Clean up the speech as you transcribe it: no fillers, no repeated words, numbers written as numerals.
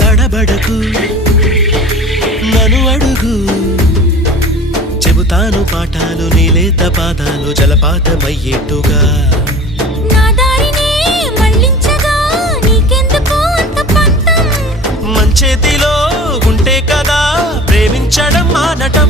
తడబడకు నను అడుగు చెబుతాను పాఠాలు నీలేత పాదాలు జలపాతమయ్యేట్టుగా మంచేతిలో ఉంటే కదా ప్రేమించడం మానటం